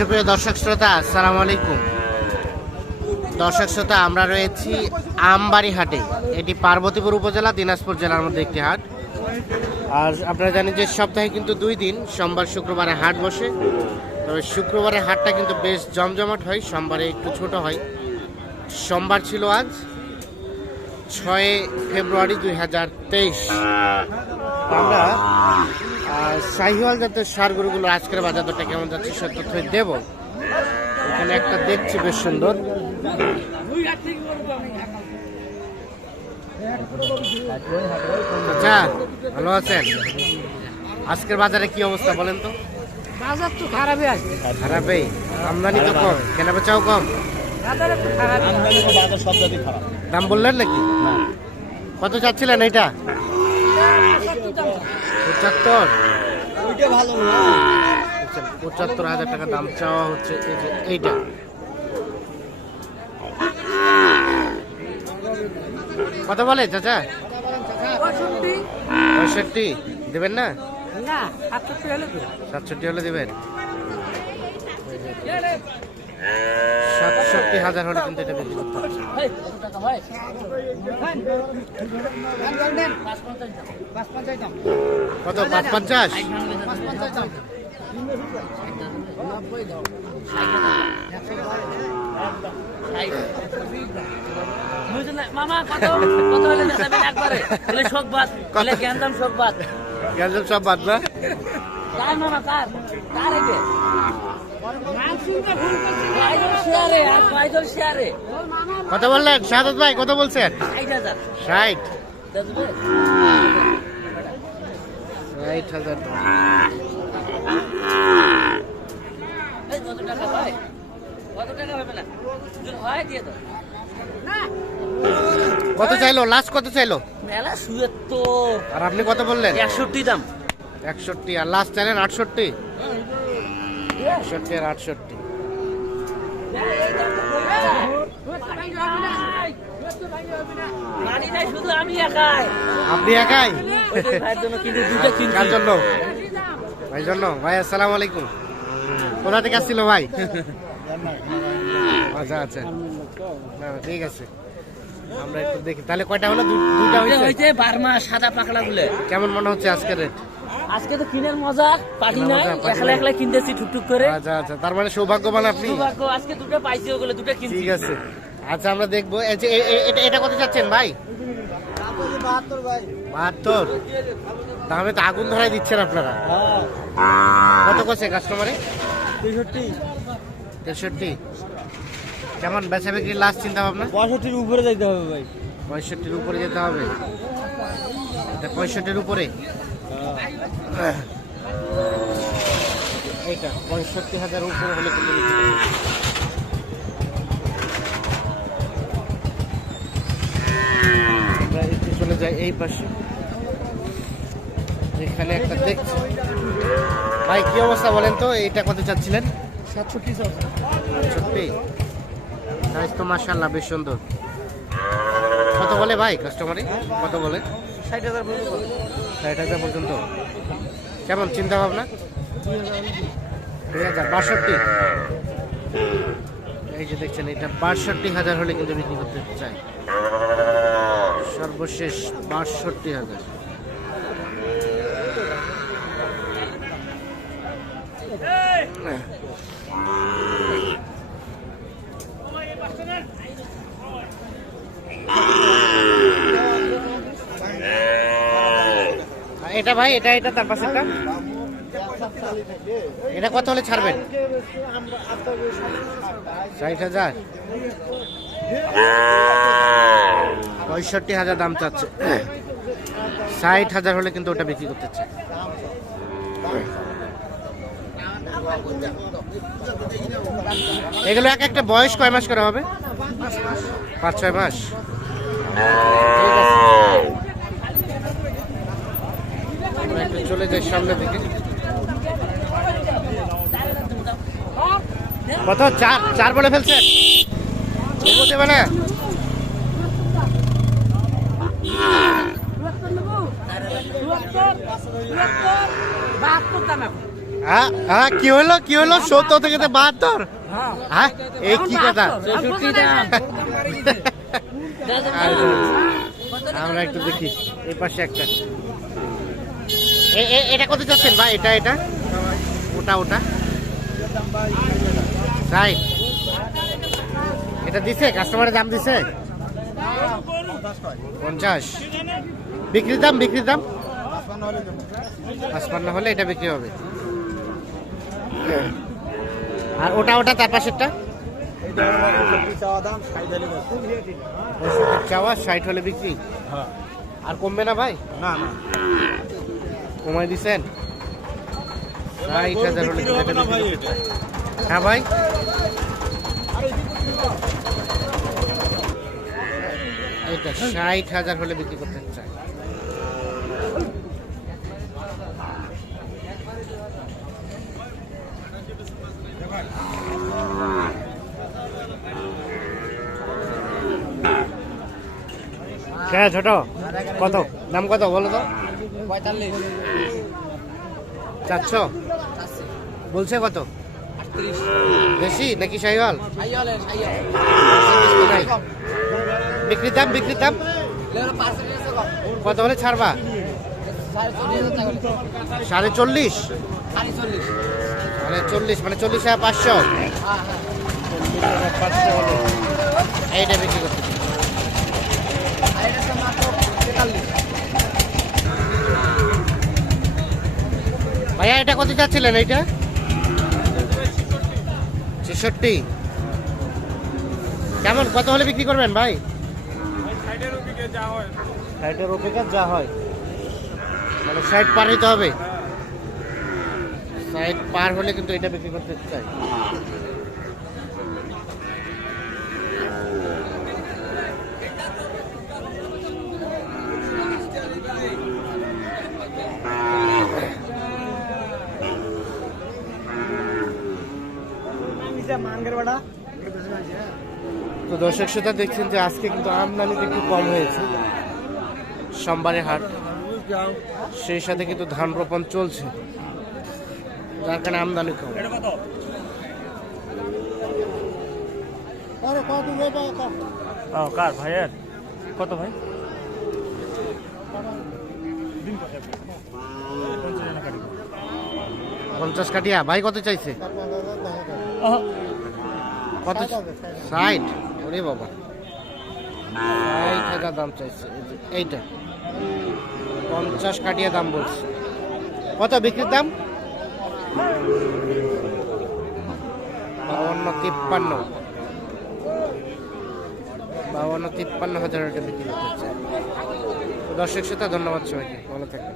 সুপ্রিয় দর্শক শ্রোতা, আসসালামু আলাইকুম। দর্শক শ্রোতা, আমরা রয়েছি আমবাড়ি হাটে। এটি পার্বতীপুর উপজেলা, দিনাজপুর জেলার মধ্যে একটি হাট। আর আপনারা জানেন যে সপ্তাহে কিন্তু 2 দিন, সোমবার শুক্রবারে হাট বসে। তবে শুক্রবারে হাটটা কিন্তু বেশ জমজমাট হয়, সোমবারে একটু ছোট হয়। সোমবার ছিল আজ 6 ফেব্রুয়ারি 2023। আমরা শাহিওয়াল জাতের ষাঁড় গরুগুলো আজকের বাজার দরটা কেমন যাচ্ছে সে তথ্য দেব। এখানে একটা দেখছি বেশ সুন্দর। আচ্ছা, ভালো আছেন? আজকের বাজারে কি অবস্থা বলেন তো? বাজার তো খারাপই আছে। খারাপই, আমদানি তো কম, কেনা বেচাও কম। দাম বললেন নাকি? কত চাচ্ছিলেন এইটা? 75। 75,000 টাকা দাম চাওয়া হচ্ছে এইটা। কত বলে চাচা? 65 দেবেন না? 67 হলে দেবেন। 67,000 হলে কিন্তু এটা বিক্রি করতে হবে। কত? 550? মামা কত কত হলে দেবেন একবারে? বলে শোকবাদ, বলে গ্যান্দাম শোকবাদ। গ্যান্দাম সব বাদ না? কার মামা কার? কার একে? কত বললেন শাহাদাত ভাই? কত বলছেন? 60,000। 60? 60,000 কত টাকা ভাই? কত টাকা হবে না? হয় দিয়ে দাও। কত চাইলো? লাস্ট কত চাইলো? মেলা ৭৭। আর আপনি কত বললেন? ৬১ দাম। 61। আর লাস্ট চাইলেন 68? 61 আর 68। মানি নাই, শুধু আমি একাই। আপনি একাই? ভাইয়ের জন্য কিন্তু দুটো কিনছি। কার জন্য? ভাই জন্য। ভাই আসসালামু আলাইকুম। কোথা থেকে আসছিল ভাই? আচ্ছা আচ্ছা, না ঠিক আছে, আমরা একটু দেখি তাহলে। কয়টা হলো? দুইটা হয়েছে। বার্মা সাদা পাকড়া গুলো কেমন মনে হচ্ছে আজকের রেট? আজকে তো কিনের মজা পাটি নাই, একলা একলা কিনতেছি টুকটুক করে। আচ্ছা আচ্ছা, তার মানে সৌভাগ্যবান আপনি। সৌভাগ্য, আজকে দুটো পাইছি, ওগুলো দুটো কিনছি। ঠিক আছে, আচ্ছা আমরা দেখবো। এই যে এটা কত চাচ্ছেন ভাই? 72। দামে তো আগুন ধরাই দিচ্ছেন আপনারা। কত করছে কাস্টমারে? 63। কেমন বেচা বিক্রি লাস্ট চিন্তা ভাবনা? 65-র উপরে যাইতে হবে ভাই। 65-র উপরে যেতে হবে। 65-র উপরে এইটা 65,000 উপরে হলে কিন্তু আমরা একটু চলে যাই এই পাশে। এখানে একটা দেখছি ভাই, কি অবস্থা বলেন তো? এইটা কত চাচ্ছিলেন? 67। 67। সাইজ তো মাশাআল্লাহ বেশ সুন্দর। কত বলে ভাই কাস্টমারে? কত বলে? 60,000 পর্যন্ত। 60,000 পর্যন্ত। কেমন চিন্তা ভাবনা? 62। এই যে দেখছেন, এটা 62,000 হলে কিন্তু বিক্রি করতে চাই। সর্বশেষ 62,000। এটা ভাই, এটা তার পাশেরটা, এটা কত হলে ছাড়বেন? 60,000। 65,000 দাম চাচ্ছে। 60,000 হলে কিন্তু ওটা বিক্রি করতে চাই। এগুলো এক একটা বয়স কয় মাস করে হবে? 5-6 মাস। ঠিক আছে, আমরা একটু চলে যাই সামনের দিকে। কত? 4 বলে ফেলছেন? দেবে না? হ্যাঁ হ্যাঁ, কি হলো 70 থেকে 72? হ্যাঁ, এই কি কথা? আমরা একটু দেখি এই পাশে একটা। এটা কত চাচ্ছেন ভাই? এটা ওটা তাই এটা দিছে, কাস্টমারের দাম দিছে 50। বিক্রির দাম 55 হলে এটা বিক্রি হবে। আর ওটা তার পাশেরটা চাওয়া 60 হলে বিক্রি। আর কমবে না ভাই? না কমাই দিছেন 60,000 হলে এটা বিক্রি করতে চাই। হ্যাঁ ভাই, এটা 60,000 হলে বিক্রি করতে চাই। হ্যাঁ ছোট কত দাম, কত বলো তো? 45 400 বলছে। কত বেশি নাকি শাহিওয়াল? নাই। বিক্রির দাম কত হলে ছাড়বা? 40.5 মানে 40,500। 40,500 হলে এইটা বিক্রি করতে চাই। ভাইয়া এটা কত চাচ্ছিলেন? এইটা 66। কেমন, কত হলে বিক্রি করবেন ভাই? 60-এর অভিজ্ঞতা যা হয়, মানে 60 পার হইতে হবে। 60 পার হলে কিন্তু এটা বিক্রি করতে চাই। তো দর্শক শ্রোতা দেখছেন যে আজকে কিন্তু আমদানিটা একটু কম হয়েছে, সোমবারের হাট, সেই সাথে কিন্তু ধান রোপণ চলছে, যার কারণে আমদানি কম। কার ভাইয়ের কত ভাই? 50 কাটিয়া ভাই কত চাইছে? কত? 60। ওরে বাবা, 60,000 দাম চাইছে। এইটা 50 কাটিয়া দাম বলছে। কত বিক্রির দাম? 52-53,000 এটা বিক্রি করতে চাই। দর্শক শ্রোতা ধন্যবাদ সবাইকে, ভালো থাকবেন।